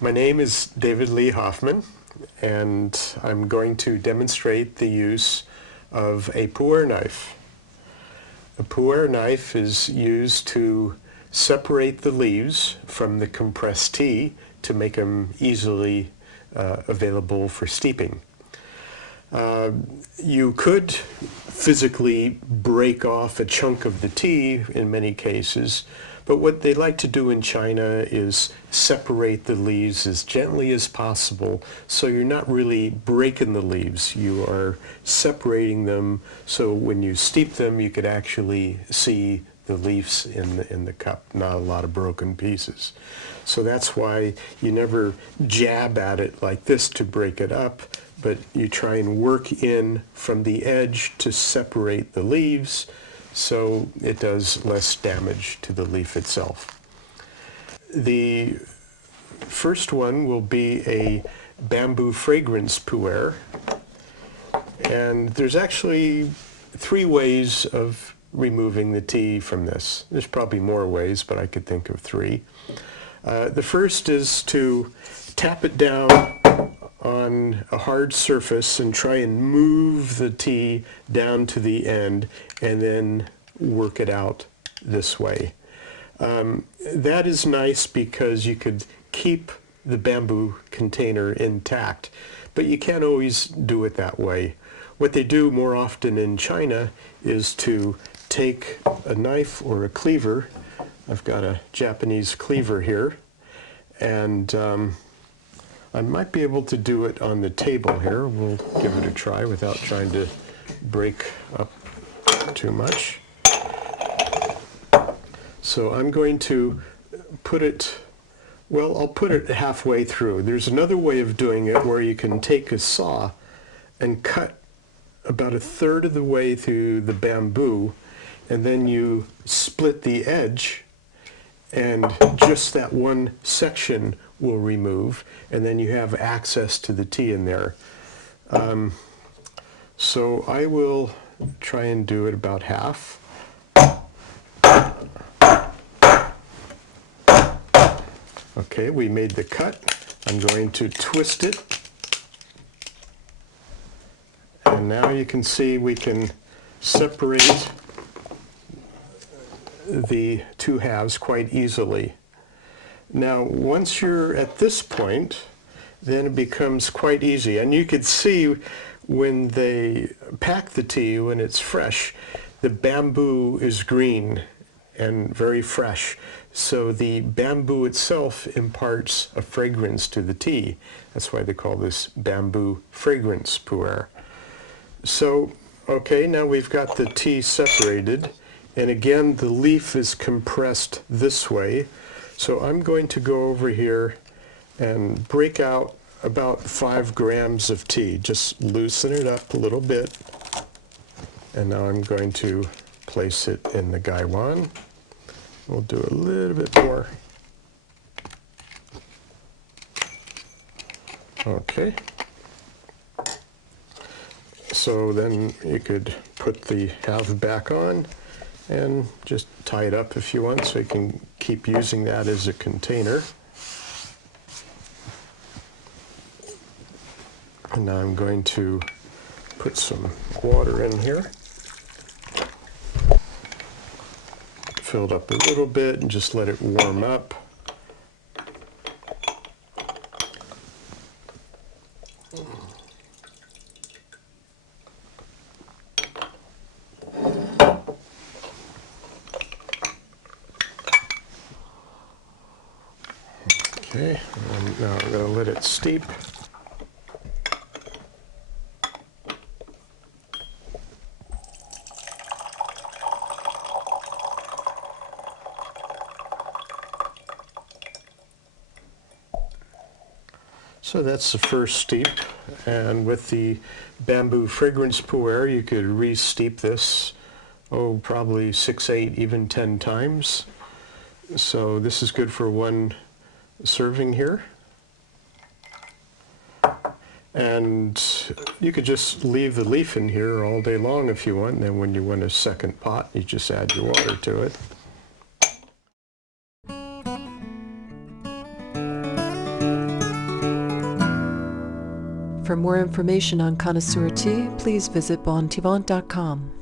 My name is David Lee Hoffman, and I'm going to demonstrate the use of a Puerh knife. A Puerh knife is used to separate the leaves from the compressed tea to make them easily available for steeping. You could physically break off a chunk of the tea in many cases, but what they like to do in China is separate the leaves as gently as possible, so you're not really breaking the leaves. You are separating them so when you steep them you could actually see the leaves in the cup, not a lot of broken pieces. So that's why you never jab at it like this to break it up, but you try and work in from the edge to separate the leaves so it does less damage to the leaf itself. The first one will be a bamboo fragrance pu'er, and there's actually 3 ways of removing the tea from this. There's probably more ways, but I could think of 3. The first is to tap it down on a hard surface and try and move the tea down to the end and then work it out this way. That is nice because you could keep the bamboo container intact, but you can't always do it that way. What they do more often in China is to take a knife or a cleaver. I've got a Japanese cleaver here, and I might be able to do it on the table here. We'll give it a try without trying to break up too much. So I'm going to put it, well, I'll put it halfway through. There's another way of doing it where you can take a saw and cut about 1/3 of the way through the bamboo, and then you split the edge, and just that one section will remove, and then you have access to the tea in there. So I will try and do it about half. Okay, we made the cut. I'm going to twist it, and now you can see we can separate the 2 halves quite easily. Now, once you're at this point, then it becomes quite easy. And you could see when they pack the tea, when it's fresh, the bamboo is green and very fresh. So the bamboo itself imparts a fragrance to the tea. That's why they call this bamboo fragrance pu'er. So, okay, now we've got the tea separated. And again, the leaf is compressed this way. So I'm going to go over here and break out about 5 grams of tea. Just loosen it up a little bit. And now I'm going to place it in the gaiwan. We'll do a little bit more. Okay. So then you could put the half back on and just tie it up if you want, so you can keep using that as a container. And now I'm going to put some water in here. Fill it up a little bit and just let it warm up. Okay, and now I'm going to let it steep. So that's the first steep, and with the bamboo fragrance pu'er you could re-steep this, probably 6, 8, even 10 times. So this is good for one serving here. And you could just leave the leaf in here all day long if you want, and then when you want a second pot you just add your water to it. For more information on connoisseur tea, please visit bontivant.com.